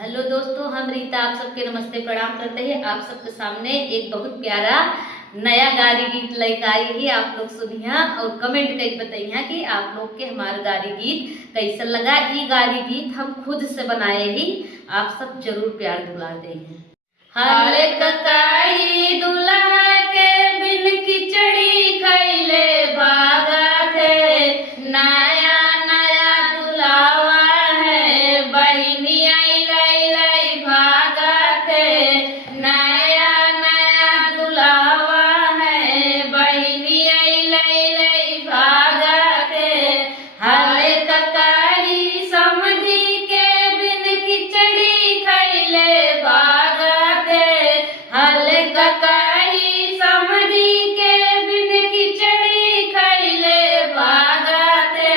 Hello दोस्तों, हम रीता आप सबके नमस्ते प्रणाम करते हैं। आप सबके सामने एक बहुत प्यारा नया गारी गीत लेकर आई है। आप लोग सुनिया और कमेंट करके बताइए कि आप लोग के हमारा गारी गीत कैसा लगा। ये गारी गीत हम खुद से बनाए ही, आप सब जरूर प्यार दुला देंगे। हल ककाई दुल्हा के बिन खिचड़ी खैले भागा थे, नया नया दुल्हावा है बहनी आई लाई लाई भागा थे, नया नया दुल्हावा है बहनी आई लाई लाई भागा थे। हल ककाई समधी के बिन खिचड़ी खैले भागा थे, हल ककाई समधी के बिन खिचड़ी खैले भागा थे,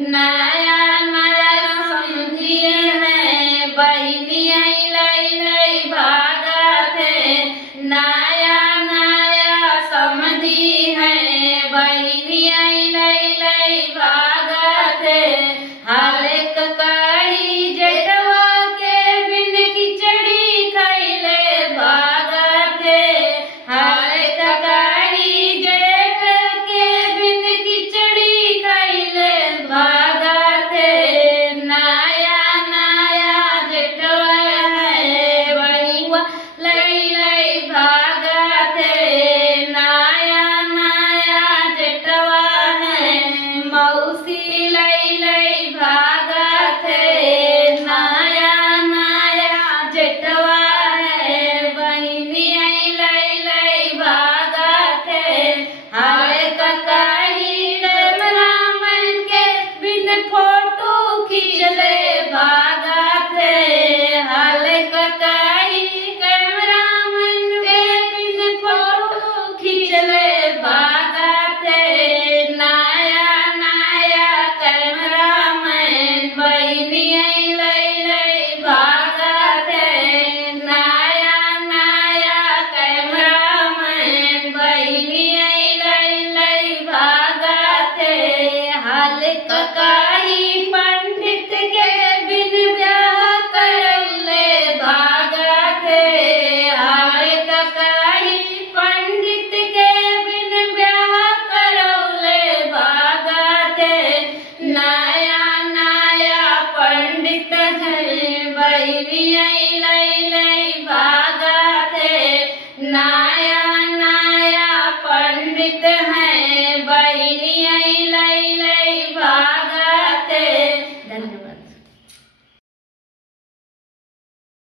नया नया समधी है बहनी आई लाई लाई भागा थे, नया नया समधी है बहनी आई लाई लाई भागा थे। हल ककाई जेठवा के बिन खिचड़ी खैले भागा थे, हल ककाई जेठ के बिन खिचड़ी खैले भागा थे, नया नया जेठवा है बहिवा लाई लाई भागा थे, नया नया जेठवा है मौसी लाई लाई भागा थे, नया नया जेठवा है बहनी आई लाई लाई भागा थे। हल ककाई कैमरामैन के बिन फोटो खींचले भागा थे, हल ककाई कैमरामैन के बिन फोटो खींचले भागा थे, नया नया कैमरामैन बहनी आई लाई लाई भागा थे, नया नया कैमरामैन बहनी आई लाई लाई भागा थे। हल ककाई पंडित के बिन ब्याह करौले भागा थे, हल ककाई पंडित के बिन ब्याह करौले भागा थे, नया नया पंडित है बहनी आई